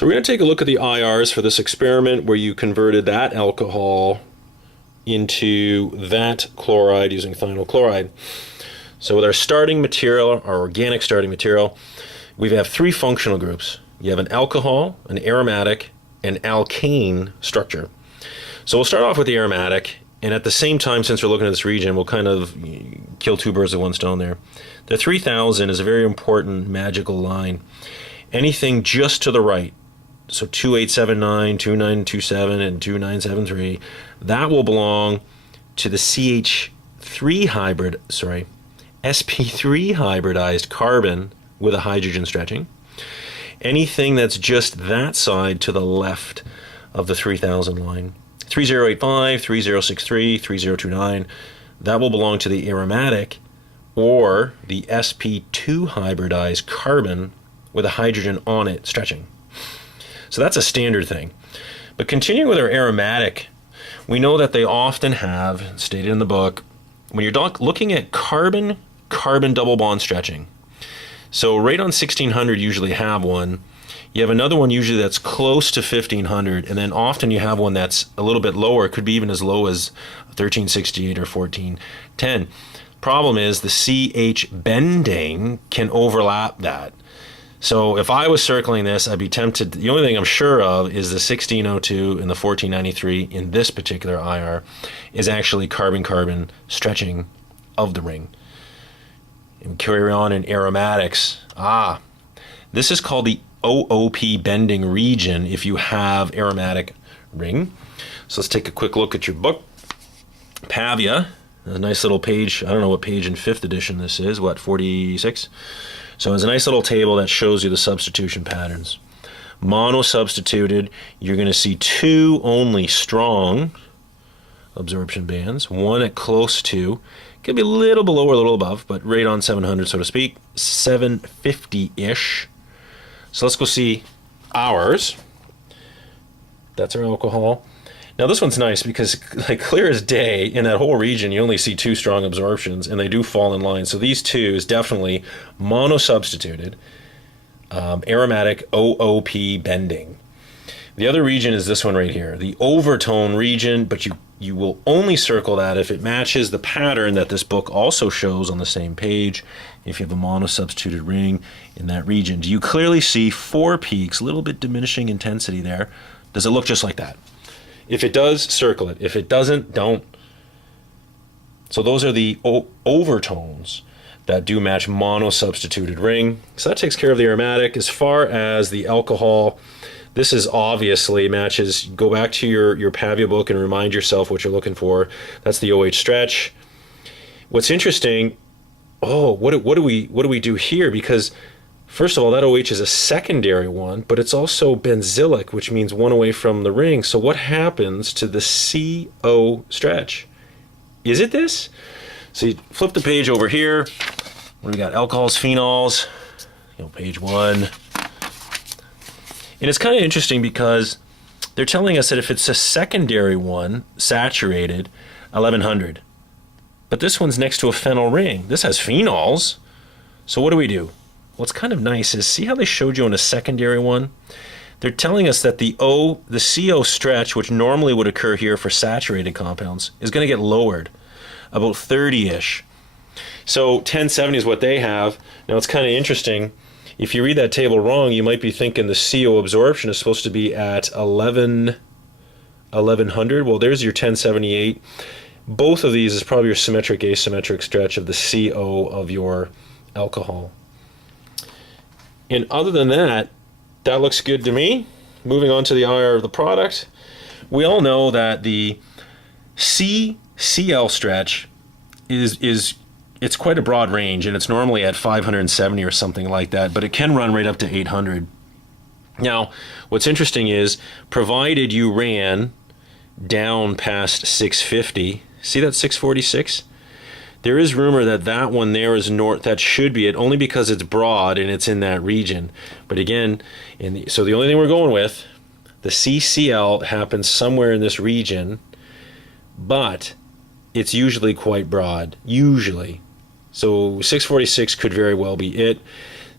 So we're going to take a look at the IRs for this experiment where you converted that alcohol into that chloride using thionyl chloride. So with our starting material, our organic starting material, we have three functional groups. You have an alcohol, an aromatic, and alkane structure. So we'll start off with the aromatic, and at the same time, since we're looking at this region, we'll kind of kill two birds with one stone there. The 3000 is a very important magical line. Anything just to the right, so 2879, 2927, and 2973, that will belong to the sp3 hybridized carbon with a hydrogen stretching. Anything that's just that side to the left of the 3000 line, 3085, 3063, 3029, that will belong to the aromatic or the sp2 hybridized carbon with a hydrogen on it stretching. So that's a standard thing. But continuing with our aromatic, we know that they often have, stated in the book, when you're looking at carbon-carbon double bond stretching. So right on 1600 usually have one. You have another one usually that's close to 1500, and then often you have one that's a little bit lower. It could be even as low as 1368 or 1410. Problem is the CH bending can overlap that. So if I was circling this, I'd be tempted. The only thing I'm sure of is the 1602 and the 1493 in this particular IR is actually carbon-carbon stretching of the ring. And carry on in aromatics. This is called the OOP bending region if you have aromatic ring. So let's take a quick look at your book. Pavia, a nice little page. I don't know what page in 5th edition this is. What, 46? So it's a nice little table that shows you the substitution patterns. Mono-substituted, you're going to see two only strong absorption bands. One at close to, could be a little below or a little above, but right on 700, so to speak, 750-ish. So let's go see ours. That's our alcohol. Now this one's nice because, like, clear as day, in that whole region you only see two strong absorptions, and they do fall in line. So these two is definitely mono-substituted, aromatic OOP bending. The other region is this one right here, the overtone region, but you will only circle that if it matches the pattern that this book also shows on the same page. If you have a mono-substituted ring in that region, do you clearly see four peaks, a little bit diminishing intensity there? Does it look just like that? If it does, circle it. If it doesn't, don't. So those are the overtones that do match mono-substituted ring. So that takes care of the aromatic. As far as the alcohol, this is obviously matches. Go back to your Pavia book and remind yourself what you're looking for. That's the OH stretch. What's interesting, what do we do here? Because first of all, that OH is a secondary one, but it's also benzylic, which means one away from the ring. So what happens to the CO stretch? Is it this? So you flip the page over here. We got alcohols, phenols, page 1. And it's kind of interesting because they're telling us that if it's a secondary one, saturated, 1100. But this one's next to a phenyl ring. This has phenols. So what do? What's kind of nice is, see how they showed you on a secondary one? They're telling us that the CO stretch, which normally would occur here for saturated compounds, is going to get lowered, about 30-ish. So 1070 is what they have. Now it's kind of interesting. If you read that table wrong, you might be thinking the CO absorption is supposed to be at 1100. Well, there's your 1078. Both of these is probably your symmetric asymmetric stretch of the CO of your alcohol. And other than that, that looks good to me. Moving on to the IR of the product, we all know that the CCl stretch it's quite a broad range, and it's normally at 570 or something like that, but it can run right up to 800. Now, what's interesting is, provided you ran down past 650, see that 646? There is rumor that that one there is north. That should be it, only because it's broad and it's in that region. But again, so the only thing we're going with, the CCl happens somewhere in this region, but it's usually quite broad, usually. So 646 could very well be it.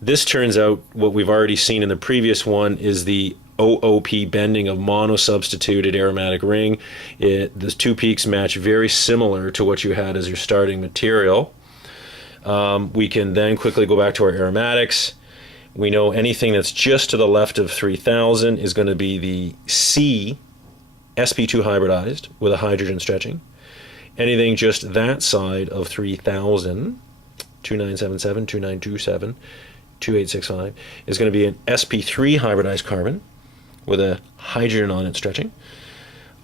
This turns out, what we've already seen in the previous one, is the OOP bending of mono-substituted aromatic ring. The two peaks match very similar to what you had as your starting material. We can then quickly go back to our aromatics. We know anything that's just to the left of 3000 is going to be the C sp2 hybridized with a hydrogen stretching. Anything just that side of 3000, 2977, 2927, 2865, is going to be an sp3 hybridized carbon with a hydrogen on it stretching.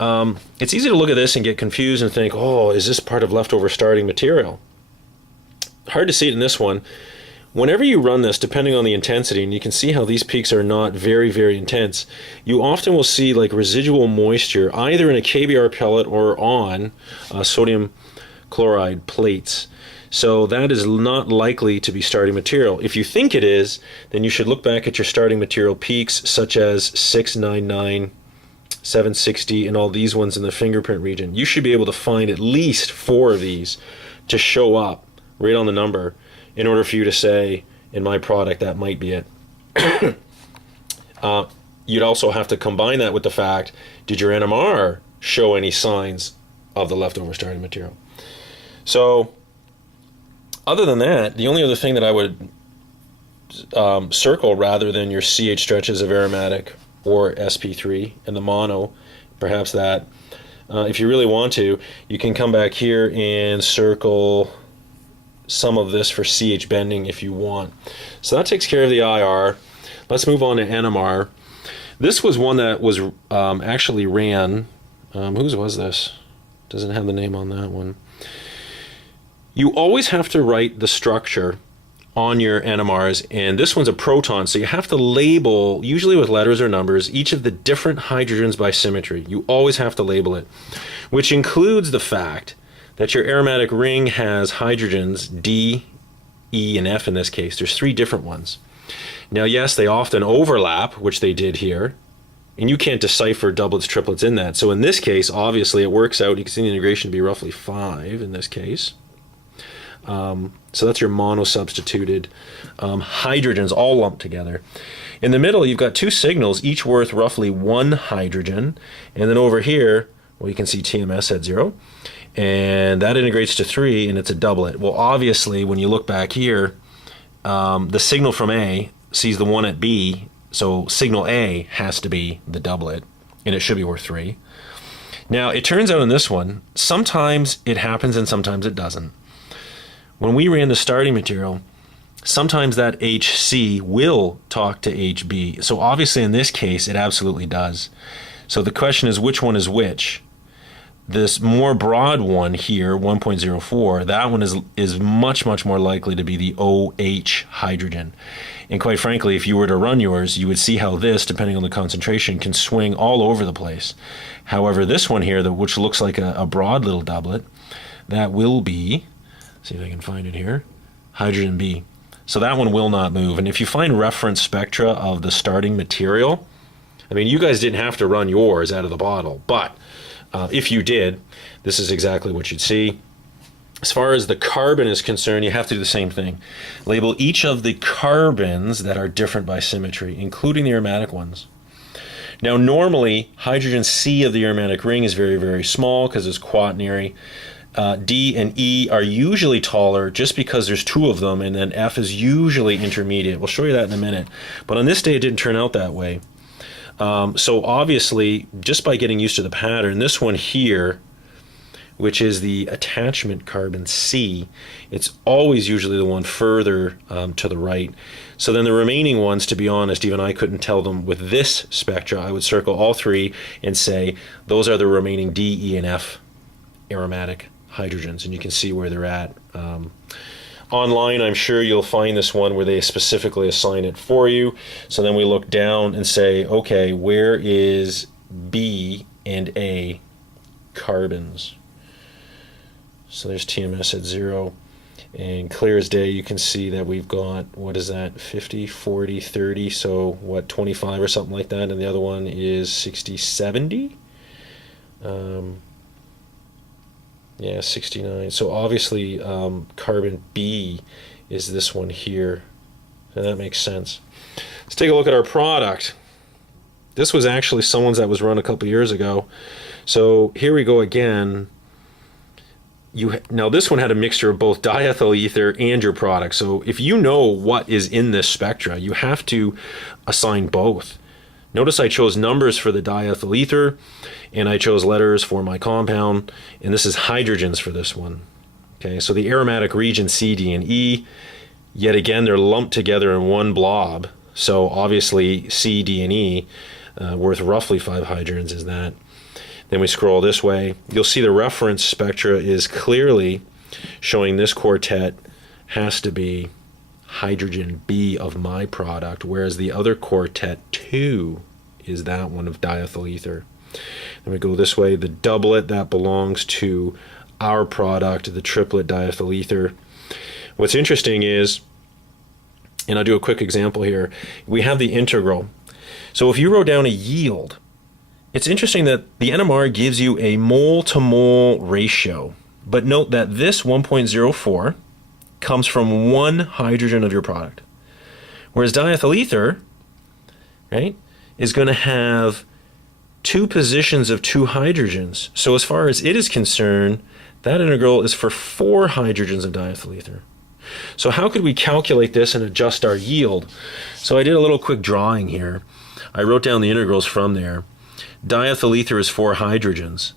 It's easy to look at this and get confused and think, oh, is this part of leftover starting material? Hard to see it in this one. Whenever you run this, depending on the intensity, and you can see how these peaks are not very, very intense, you often will see like residual moisture either in a KBR pellet or on sodium chloride plates. So that is not likely to be starting material. If you think it is, then you should look back at your starting material peaks such as 699, 760, and all these ones in the fingerprint region. You should be able to find at least 4 of these to show up right on the number in order for you to say, in my product, that might be it. You'd also have to combine that with the fact, did your NMR show any signs of the leftover starting material? So, other than that, the only other thing that I would circle rather than your CH stretches of aromatic or sp3 and the mono, perhaps that, if you really want to, you can come back here and circle some of this for CH bending if you want. So that takes care of the IR. Let's move on to NMR. This was one that was actually ran. Whose was this? Doesn't have the name on that one. You always have to write the structure on your NMRs, and this one's a proton, so you have to label, usually with letters or numbers, each of the different hydrogens by symmetry. You always have to label it, which includes the fact that your aromatic ring has hydrogens, D, E, and F in this case. There's 3 different ones. Now, yes, they often overlap, which they did here, and you can't decipher doublets, triplets in that. So in this case, obviously, it works out. You can see the integration to be roughly 5 in this case. So that's your mono-substituted hydrogens all lumped together. In the middle, you've got 2 signals, each worth roughly 1 hydrogen. And then over here, well, you can see TMS at 0. And that integrates to 3, and it's a doublet. Well, obviously, when you look back here, the signal from A sees the one at B, so signal A has to be the doublet, and it should be worth 3. Now, it turns out in this one, sometimes it happens and sometimes it doesn't. When we ran the starting material, sometimes that HC will talk to HB. So obviously in this case, it absolutely does. So the question is, which one is which? This more broad one here, 1.04, that one is much, much more likely to be the OH hydrogen. And quite frankly, if you were to run yours, you would see how this, depending on the concentration, can swing all over the place. However, this one here, which looks like a broad little doublet, that will be, see if I can find it here, hydrogen B. So that one will not move. And if you find reference spectra of the starting material, I mean, you guys didn't have to run yours out of the bottle, but if you did, this is exactly what you'd see. As far as the carbon is concerned, you have to do the same thing. Label each of the carbons that are different by symmetry, including the aromatic ones. Now, normally, hydrogen C of the aromatic ring is very, very small because it's quaternary. D and E are usually taller just because there's 2 of them, and then F is usually intermediate. We'll show you that in a minute. But on this day, it didn't turn out that way. So obviously, just by getting used to the pattern, this one here, which is the attachment carbon C, it's always usually the one further to the right. So then the remaining ones, to be honest, even I couldn't tell them with this spectra. I would circle all 3 and say those are the remaining D, E, and F aromatic hydrogens, and you can see where they're at. Online, I'm sure you'll find this one where they specifically assign it for you. So then we look down and say, okay, where is B and A carbons? So there's TMS at 0. And clear as day, you can see that we've got, what is that, 50, 40, 30, so what, 25 or something like that, and the other one is 60, 70? Yeah, 69. So obviously carbon B is this one here, and that makes sense. Let's take a look at our product. This was actually someone's that was run a couple years ago. So here we go again. Now this one had a mixture of both diethyl ether and your product. So if you know what is in this spectra, you have to assign both. Notice I chose numbers for the diethyl ether, and I chose letters for my compound, and this is hydrogens for this one. Okay, so the aromatic region C, D, and E, yet again they're lumped together in one blob. So obviously C, D, and E, worth roughly 5 hydrogens is that. Then we scroll this way. You'll see the reference spectra is clearly showing this quartet has to be hydrogen B of my product, whereas the other quartet 2 is that one of diethyl ether. Then we go this way. The doublet, that belongs to our product, the triplet diethyl ether. What's interesting is, and I'll do a quick example here, we have the integral. So if you wrote down a yield, it's interesting that the NMR gives you a mole-to-mole ratio, but note that this 1.04 comes from one hydrogen of your product, whereas diethyl ether, right, is going to have 2 positions of 2 hydrogens. So as far as it is concerned, that integral is for 4 hydrogens of diethyl ether. So how could we calculate this and adjust our yield? So I did a little quick drawing here. I wrote down the integrals from there. Diethyl ether is 4 hydrogens.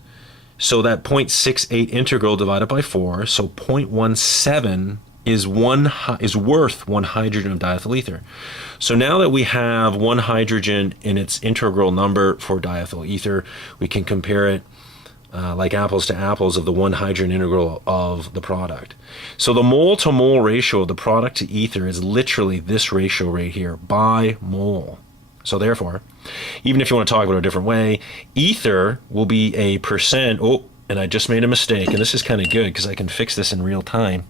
So that 0.68 integral divided by 4, so 0.17 is worth 1 hydrogen of diethyl ether. So now that we have 1 hydrogen in its integral number for diethyl ether, we can compare it like apples to apples of the 1 hydrogen integral of the product. So the mole-to-mole ratio of the product to ether is literally this ratio right here, by mole. So therefore, even if you want to talk about it a different way, ether will be a percent. Oh, and I just made a mistake, and this is kind of good because I can fix this in real time.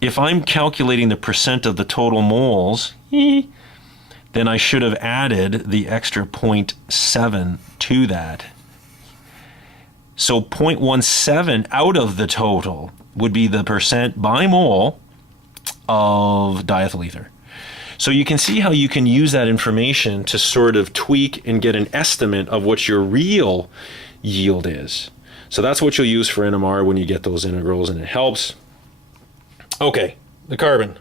If I'm calculating the percent of the total moles, then I should have added the extra 0.7 to that. So 0.17 out of the total would be the percent by mole of diethyl ether. So you can see how you can use that information to sort of tweak and get an estimate of what your real yield is. So that's what you'll use for NMR when you get those integrals, and it helps. Okay, the carbon.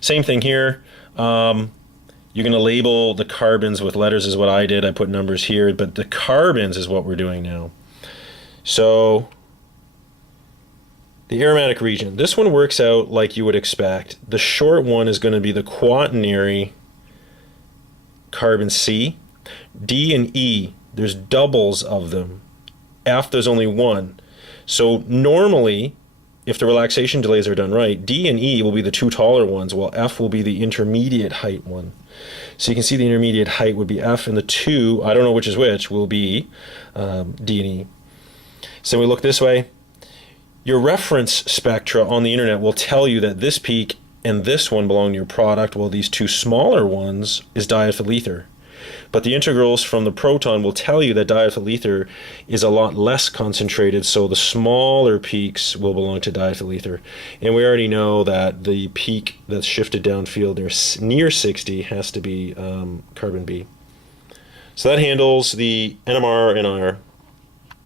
Same thing here. You're going to label the carbons with letters is what I did. I put numbers here, but the carbons is what we're doing now. So the aromatic region, this one works out like you would expect. The short one is going to be the quaternary carbon C. D and E, there's doubles of them. F, there's only one. So normally, if the relaxation delays are done right, D and E will be the 2 taller ones, while F will be the intermediate height one. So you can see the intermediate height would be F, and the 2, I don't know which is which, will be D and E. So we look this way. Your reference spectra on the internet will tell you that this peak and this one belong to your product, while these 2 smaller ones is diethyl ether. But the integrals from the proton will tell you that diethyl ether is a lot less concentrated, so the smaller peaks will belong to diethyl ether. And we already know that the peak that's shifted downfield near 60 has to be carbon B. So that handles the NMR and IR.